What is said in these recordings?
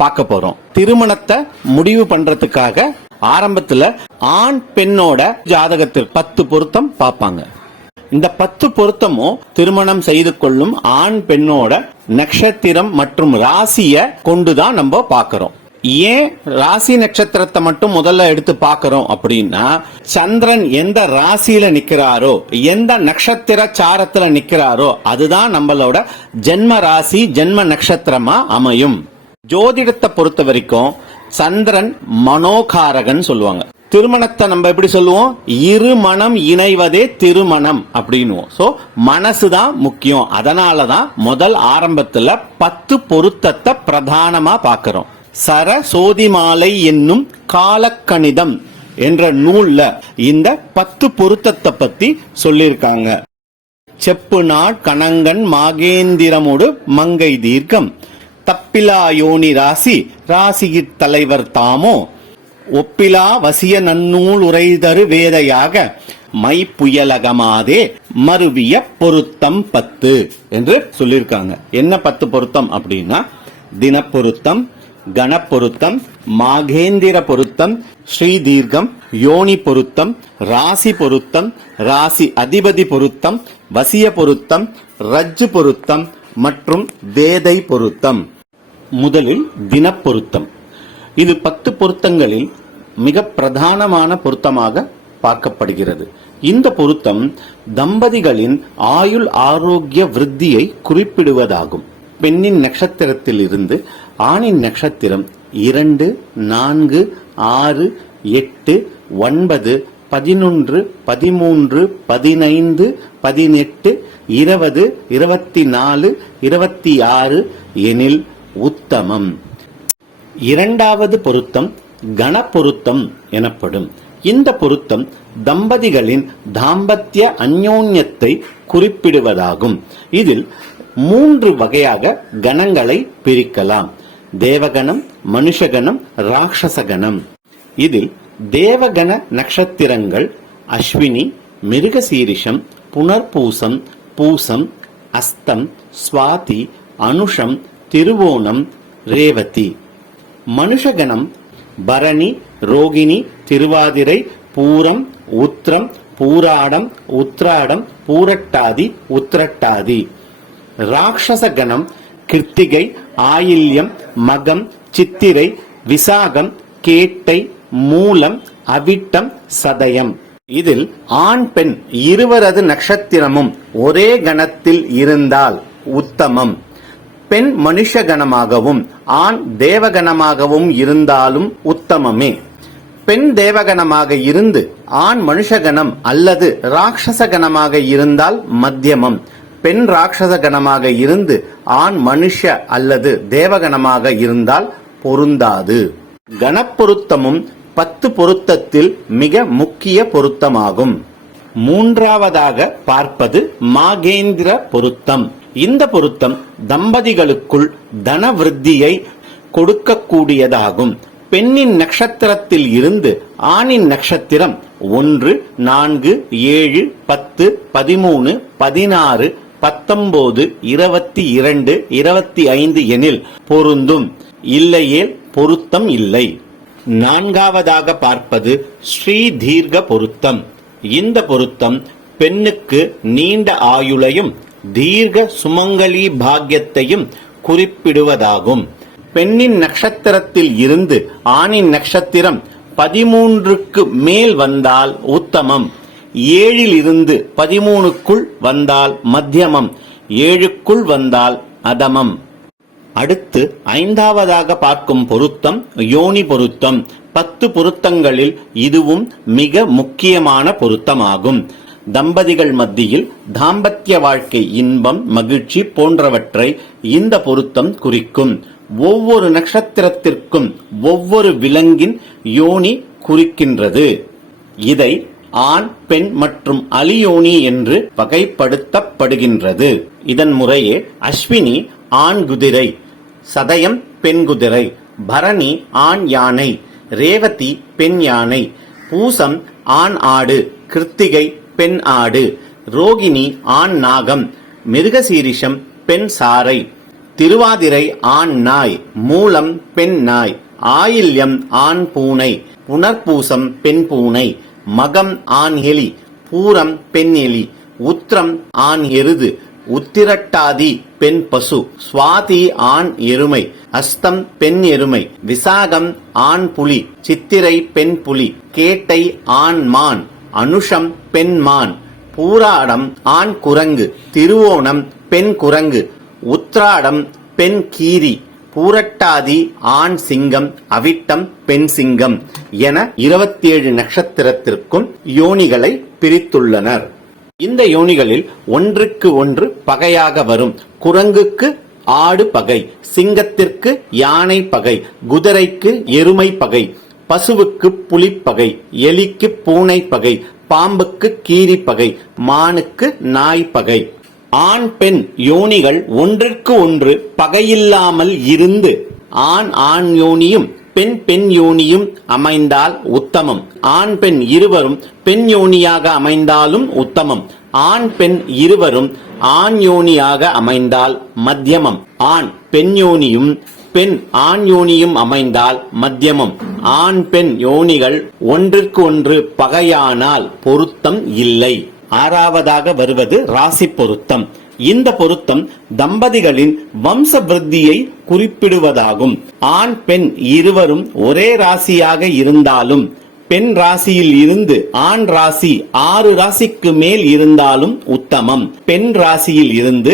பார்க்க போறோம். திருமணத்தை முடிவு பண்றதுக்காக ஆரம்பத்துல ஆண் பெண்ணோட ஜாதகத்தில் பத்து பொருத்தம் பார்ப்பாங்க. இந்த பத்து பொருத்தமும் திருமணம் செய்து கொள்ளும் ஆண் பெண்ணோட நட்சத்திரம் மற்றும் ராசிய கொண்டுதான் நம்ம பார்க்கிறோம். ஏன் ராசி நட்சத்திரத்தை மட்டும் முதல்ல எடுத்து பார்க்கிறோம் அப்படின்னா சந்திரன் எந்த ராசியில நிக்கிறாரோ எந்த நட்சத்திர சாரத்துல நிக்கிறாரோ அதுதான் நம்மளோட ஜென்ம ராசி ஜென்ம நட்சத்திரமா அமையும். ஜோதிடத்தை பொறுத்த வரைக்கும் சந்திரன் மனோகாரகன் சொல்லுவாங்க. திருமணத்தை நம்ம எப்படி சொல்லுவோம்? இரு மனம் இணைவதே திருமணம் அப்படின்னுவோம். சோ மனசுதான் முக்கியம். அதனால தான் முதல் ஆரம்பத்துல பத்து பொருத்தத்தை பிரதானமா பார்க்கிறோம். சர சோதிமாலை என்னும் காலக்கணிதம் என்ற நூல்ல இந்த பத்து பொருத்தத்தை பத்தி சொல்லியிருக்காங்க. செப்பு நாட் கணங்கன் மாகேந்திரமோடு மங்கை தீர்க்கம். தப்பிலா யோனி ராசி ராசியிற் தலைவர் தாமோ? ஒப்பிலா வசிய நன்னூல் உரைதரு வேதையாக மை புயலகமாதே மருவிய பொருத்தம் பத்து என்று சொல்லியிருக்காங்க. என்ன பத்து பொருத்தம் அப்படின்னா தினப்பொருத்தம் கணப்பொருத்தம் மாகேந்திர பொருத்தம் ஸ்ரீதீர்க்கம் யோனி பொருத்தம் ராசி பொருத்தம் ராசி அதிபதி பொருத்தம் வசிய பொருத்தம் ரஜ்ஜு பொருத்தம் மற்றும் வேதை பொருத்தம். முதலில் தினப்பொருத்தம். இது பத்து பொருத்தங்களில் மிக பிரதானமான பொருத்தமாக பார்க்கப்படுகிறது. இந்த பொருத்தம் தம்பதிகளின் ஆயுள் ஆரோக்கிய விருத்தியை குறிப்பிடுவதாகும். பெண்ணின் நட்சத்திரத்தில் இருந்து ஆணின் நட்சத்திரம் இரண்டு நான்கு ஆறு எட்டு ஒன்பது பதினொன்று பதிமூன்று பதினைந்து பதினெட்டு இருபது இருபத்தி நாலு இருபத்தி ஆறு எனில் உத்தமம். இரண்டாவது பொருத்தம் கணப்பொருத்தம் எனப்படும். இந்த பொருத்தம் தம்பதிகளின் தாம்பத்திய அந்யோன்யத்தை குறிப்பிடுவதாகும். இதில் மூன்று வகையாக கணங்களை பிரிக்கலாம். தேவகணம் மனுஷகணம் ராட்சசகணம். இதில் தேவகண நட்சத்திரங்கள் அஸ்வினி மிருகசீரிஷம் புனர்பூசம் பூசம் அஸ்தம் சுவாதி அனுஷம் திருவோணம் ரேவதி. மனுஷகணம் பரணி ரோகிணி திருவாதிரை பூரம் உத்திரம் பூராடம் உத்ராடம் பூரட்டாதி உத்திரட்டாதி. ராட்சசகணம் கிருத்திகை ஆயில்யம் மகம் சித்திரை விசாகம் கேட்டை மூலம் அவிட்டம் சதயம். இதில் ஆண் பெண் இருவரது நட்சத்திரமும் ஒரே கணத்தில் இருந்தால் உத்தமம். பெண் மனுஷ கணமாகவும் ஆண் தேவகணமாகவும் இருந்தாலும் உத்தமமே. பெண் தேவகணமாக இருந்து ஆண் மனுஷகணம் அல்லது ராட்சச கணமாக இருந்தால் மத்தியமம். பெண் ராட்சச கணமாக இருந்து ஆண் மனுஷ அல்லது தேவகணமாக இருந்தால் பொருந்தாது. கணப்பொருத்தமும் பத்து பொருத்தத்தில் மிக முக்கிய பொருத்தமாகும். மூன்றாவதாக பார்ப்பது மாகேந்திர பொருத்தம். இந்த பொருத்தம் தம்பதிகளுக்குள் தன விருத்தியை கொடுக்கக்கூடியதாகும். பெண்ணின் நட்சத்திரத்தில் இருந்து ஆணின் நட்சத்திரம் ஒன்று நான்கு ஏழு பத்து பதிமூணு பதினாறு பத்தொன்பது இருபத்தி இரண்டு இருபத்தி ஐந்து எனில் பொருந்தும். இல்லையேல் பொருத்தம் இல்லை. நான்காவதாக பார்ப்பது ஸ்ரீ தீர்க்க பொருத்தம். இந்த பொருத்தம் பெண்ணுக்கு நீண்ட ஆயுளையும் தீர்க்க சுமங்கலி பாக்கியத்தையும் குறிப்பிடுவதாகும். பெண்ணின் நட்சத்திரத்தில் இருந்து ஆணின் நட்சத்திரம் பதிமூன்றுக்கு மேல் வந்தால் உத்தமம். ஏழில் இருந்து பதிமூணுக்குள் வந்தால் மத்தியமம். ஏழுக்குள் வந்தால் அதமம். அடுத்து ஐந்தாவதாக பார்க்கும் பொருத்தம் யோனி பொருத்தம். பத்து பொருத்தங்களில் இதுவும் மிக முக்கியமான பொருத்தமாகும். தம்பதிகள் மத்தியில் தாம்பத்திய வாழ்க்கை இன்பம் மகிழ்ச்சி போன்றவற்றை இந்த பொருத்தம் குறிக்கும். ஒவ்வொரு நட்சத்திரத்திற்கும் ஒவ்வொரு விலங்கின் யோனி குறிக்கின்றது. இதை ஆண் பெண் மற்றும் அலியோனி என்று வகைப்படுத்தப்படுகின்றது. இதன் முறையே அஸ்வினி ஆண் குதிரை சதயம் பெண் குதிரை பரணி ஆண் யானை ரேவதி பெண் யானை பூசம் ஆண் ஆடு கிருத்திகை பெண் ஆடு ரோகிணி ஆண் நாகம் மிருகசீரிஷம் பெண் சாரை திருவாதிரை ஆண் நாய் மூலம் பெண் நாய் ஆயில்யம் ஆண் பூனை புனர்பூசம் பெண் பூனை மகம் ஆண் எலி பூரம் பெண் எலி உத்திரம் ஆண் எருது உத்திரட்டாதி பெண் பசு. சுவாதி ஆண் எருமை. அஸ்தம் பெண் எருமை. விசாகம் ஆண் புலி. சித்திரை பெண் புலி. கேட்டை ஆண் மான். அனுஷம் பெண் மான். பூராடம் ஆண் குரங்கு. திருவோணம் பெண் குரங்கு. உத்ராடம் பெண் கீரி. பூரட்டாதி ஆண் சிங்கம். அவிட்டம் பெண் சிங்கம் என இருபத்தி ஏழு நட்சத்திரத்திற்கும் யோனிகளை பிரித்துள்ளனர். இந்த யோனிகளில் ஒன்றுக்கு ஒன்று பகையாக வரும். குரங்குக்கு ஆடு பகை சிங்கத்திற்கு யானை பகை குதிரைக்கு எருமை பகை பசுவுக்கு புலிப்பகை எலிக்கு பூனை பகை பாம்புக்கு கீரி பகை மானுக்கு நாய் பகை. ஆண் பெண் யோனிகள் ஒன்றிற்கு ஒன்று பகையில்லாமல் இருந்து ஆண் ஆண் யோனியும் பெண் பெண் யோனியும் அமைந்தால் உத்தமம். ஆண் பெண் இருவரும் பெண் யோனியாக அமைந்தாலும் உத்தமம். ஆண் பெண் இருவரும் ஆண் யோனியாக அமைந்தால் மத்தியமம். ஆண் பெண் யோனியும் பெண் ஆண் யோனியும் அமைந்தால் மத்தியமம். ஆண் பெண் யோனிகள் ஒன்றுக்கு ஒன்று பகையானால் பொருத்தம் இல்லை. ஆறாவதாக வருவது ராசி பொருத்தம். இந்த பொருத்தம் தம்பதிகளின் வம்ச விருத்தியை குறிப்பிடுவதாகும். ஆண் பெண் இருவரும் ஒரே ராசியாக இருந்தாலும் பெண் ராசியில் இருந்து ஆண் ராசி ஆறு ராசிக்கு மேல் இருந்தாலும் உத்தமம். பெண் ராசியில் இருந்து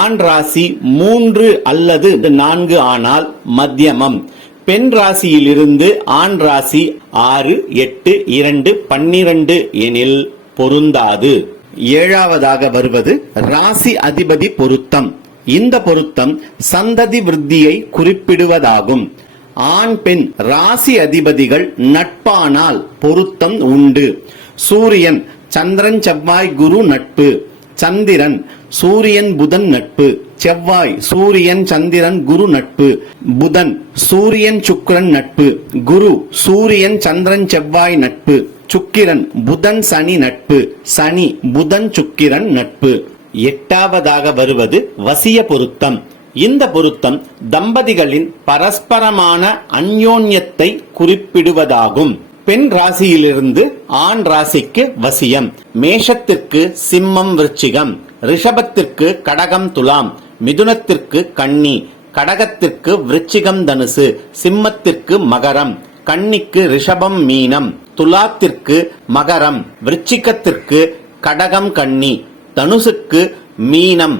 ஆண் ராசி மூன்று அல்லது நான்கு ஆனால் மத்தியமம். பெண் ராசியில் இருந்து ஆண் ராசி ஆறு எட்டு இரண்டு பன்னிரண்டு எனில் பொருந்தாது. ஏழாவதாக வருவது ராசி அதிபதி பொருத்தம். இந்த பொருத்தம் சந்ததி விருத்தியை குறிப்பிடுவதாகும். ஆண் பெண் ராசி அதிபதிகள் நட்பானால் பொருத்தம் உண்டு. சூரியன் சந்திரன் செவ்வாய் குரு நட்பு. சந்திரன் சூரியன் புதன் நட்பு. செவ்வாய் சூரியன் சந்திரன் குரு நட்பு. புதன் சூரியன் சுக்ரன் நட்பு. குரு சூரியன் சந்திரன் செவ்வாய் நட்பு. சுக்கிரன் புதன் சனி நட்பு. சனி புதன் சுக்கிரன் நட்பு. எட்டாவதாக வருவது வசிய பொருத்தம். இந்த பொருத்தம் தம்பதிகளின் பரஸ்பரமான அந்யோன்யத்தை குறிப்பிடுவதாகும். பெண் ராசியிலிருந்து ஆண் ராசிக்கு வசியம். மேஷத்திற்கு சிம்மம் விருச்சிகம். ரிஷபத்திற்கு கடகம் துலாம். மிதுனத்திற்கு கன்னி. கடகத்திற்கு விருச்சிகம் தனுசு. சிம்மத்திற்கு மகரம். கன்னிக்கு ரிஷபம் மீனம். துலாத்திற்கு மகரம் விருச்சிகத்திற்கு கடகம் கன்னி தனுசுக்கு மீனம்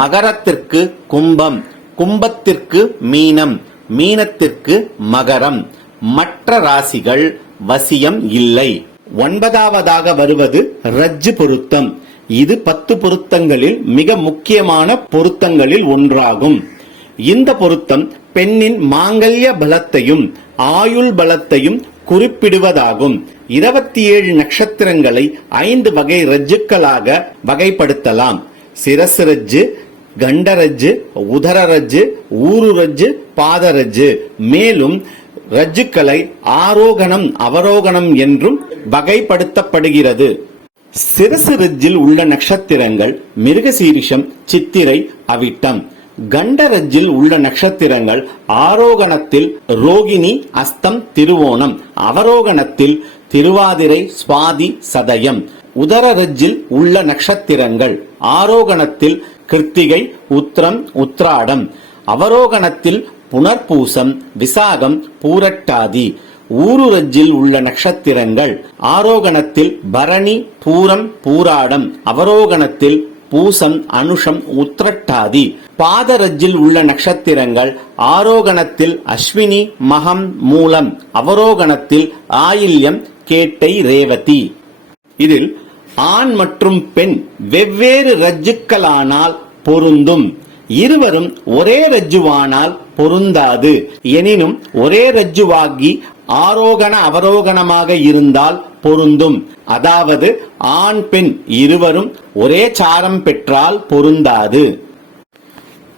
மகரத்திற்கு கும்பம் கும்பத்திற்கு மீனம் மீனத்திற்கு மகரம். மற்ற ராசிகள் வசியம் இல்லை. ஒன்பதாவதாக வருவது ரஜ்ஜு பொருத்தம். இது பத்து பொருத்தங்களில் மிக முக்கியமான பொருத்தங்களில் ஒன்றாகும். இந்த பொருத்தம் பெண்ணின் மாங்கல்ய பலத்தையும் ஆயுள் பலத்தையும் குறிப்பிடுவதாகும். இருபத்தி ஏழு நட்சத்திரங்களை ஐந்து வகை ரஜ்ஜுக்களாக வகைப்படுத்தலாம். சிரசு ரஜ்ஜு கண்டரஜ்ஜு உதரரஜ்ஜு ஊருரஜ்ஜு பாதரஜ்ஜு மேலும் ரஜ்ஜுக்களை ஆரோகணம் அவரோகணம் என்றும் வகைப்படுத்தப்படுகிறது. சிரசு ரஜ்ஜில் உள்ள நட்சத்திரங்கள் மிருகசீரிஷம் சித்திரை அவிட்டம். கண்டரஜ்ஜில் உள்ள நட்சத்திரங்கள் ஆரோகணத்தில் ரோகிணி அஸ்தம் திருவோணம். அவரோகணத்தில் திருவாதிரை சுவாதி சதயம். உதரரஜில் உள்ள நட்சத்திரங்கள் ஆரோகணத்தில் கிருத்திகை உத்திரம் உத்ராடம் அவரோகணத்தில் புனர்பூசம் விசாகம் பூரட்டாதி. ஊருரஜ்ஜில் உள்ள நட்சத்திரங்கள் ஆரோகணத்தில் பரணி பூரம் பூராடம். அவரோகணத்தில் பூசம் அனுஷம் உத்திரட்டாதி. பாதரஜில் உள்ள நட்சத்திரங்கள் ஆரோகணத்தில் அஸ்வினி மகம் மூலம். அவரோகணத்தில் ஆயில்யம் கேட்டை ரேவதி. இதில் ஆண் மற்றும் பெண் வெவ்வேறு ரஜ்ஜுக்களானால் பொருந்தும். இருவரும் ஒரே ரஜ்ஜுவானால் பொருந்தாது. எனினும் ஒரே ரஜ்ஜுவாகி ஆரோகண அவரோகணமாக இருந்தால் பொருந்தும். அதாவது ஆண் பெண் இருவரும் ஒரே சாரம் பெற்றால் பொருந்தாது.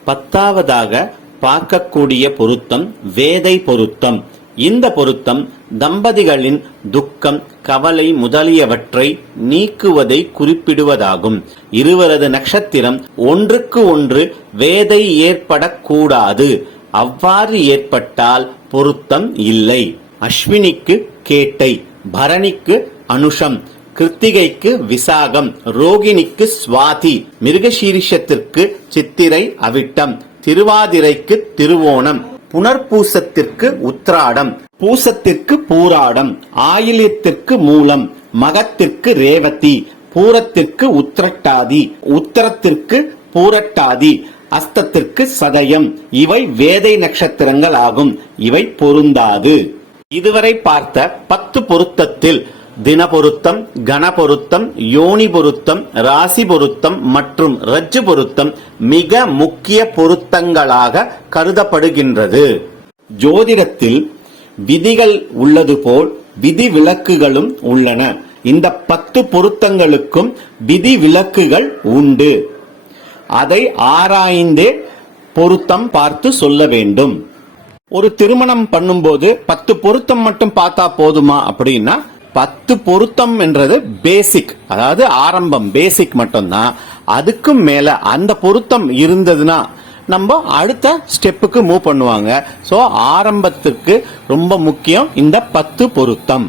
பத்தாவதாக பார்க்கக்கூடிய பொருத்தம் வேதை பொருத்தம். இந்த பொருத்தம் தம்பதிகளின் துக்கம் கவலை முதலியவற்றை நீக்குவதை குறிப்பிடுவதாகும். இருவரது நட்சத்திரம் ஒன்றுக்கு ஒன்று வேதை ஏற்படக்கூடாது. அவ்வாறு ஏற்பட்டால் பொருத்தம் இல்லை. அஸ்வினிக்கு கேட்டை பரணிக்கு அனுஷம் கிருத்திகைக்கு விசாகம் ரோகிணிக்கு சுவாதி மிருகசீரிஷத்திற்கு சித்திரை அவிட்டம் திருவாதிரைக்கு திருவோணம் புனர்பூசத்திற்கு உத்ராடம் பூசத்திற்கு பூராடம் ஆயிலியத்திற்கு மூலம் மகத்திற்கு ரேவதி பூரத்திற்கு உத்திரட்டாதி உத்தரத்திற்கு பூரட்டாதி அஸ்தத்திற்கு சதயம் இவை வேதை நட்சத்திரங்கள் ஆகும் இவை பொருந்தாது. இதுவரை பார்த்த பத்து பொருத்தத்தில் தின பொருத்தம் கன பொருத்தம் யோனி பொருத்தம் ராசி பொருத்தம் மற்றும் ரஜ்ஜு பொருத்தம் மிக முக்கிய பொருத்தங்களாக கருதப்படுகின்றது. ஜோதிடத்தில் விதிகள் உள்ளது போல் விதி விலக்குகளும் உள்ளன. இந்த பத்து பொருத்தங்களுக்கும் விதி விலக்குகள் உண்டு. அதை ஆராய்ந்தே பொருத்தம் பார்த்து சொல்ல வேண்டும். ஒரு திருமணம் பண்ணும்போது பத்து பொருத்தம் மட்டும் பார்த்தா போதுமா அப்படின்னா பத்து பொருத்தம் என்றது பேசிக் அதாவது ஆரம்பம் பேசிக் மட்டும்தான். அதுக்கும் மேல அந்த பொருத்தம் இருந்ததுன்னா நம்ம அடுத்த ஸ்டெப்புக்கு மூவ் பண்ணுவாங்க. ஸோ ஆரம்பத்துக்கு ரொம்ப முக்கியம் இந்த பத்து பொருத்தம்.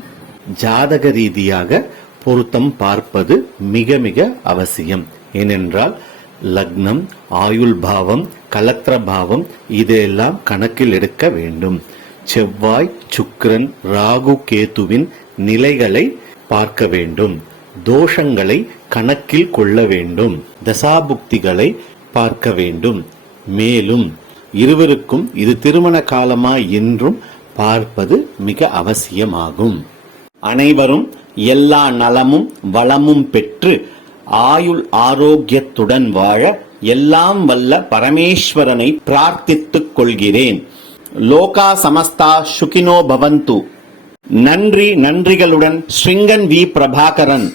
ஜாதக ரீதியாக பொருத்தம் பார்ப்பது மிக மிக அவசியம். ஏனென்றால் லக்னம் ஆயுள் பாவம் கலத்திர பாவம் இதையெல்லாம் கணக்கில் எடுக்க வேண்டும். செவ்வாய் சுக்கிரன் ராகு கேதுவின் நிலைகளை பார்க்க வேண்டும். தோஷங்களை கணக்கில் கொள்ள வேண்டும். தசாபுக்திகளை பார்க்க வேண்டும். மேலும் இருவருக்கும் இது திருமண காலமா என்றும் பார்ப்பது மிக அவசியமாகும். அனைவரும் எல்லா நலமும் வளமும் பெற்று ஆயுள் ஆரோக்கியத்துடன் வாழ எல்லாம் வல்ல பரமேஸ்வரனை பிரார்த்தித்துக் கொள்கிறேன். லோகா சமஸ்தா சுகினோ பவந்து. நன்றி நன்றிகளுடன் ஸ்ரிங்கன் வி பிரபாகரன்.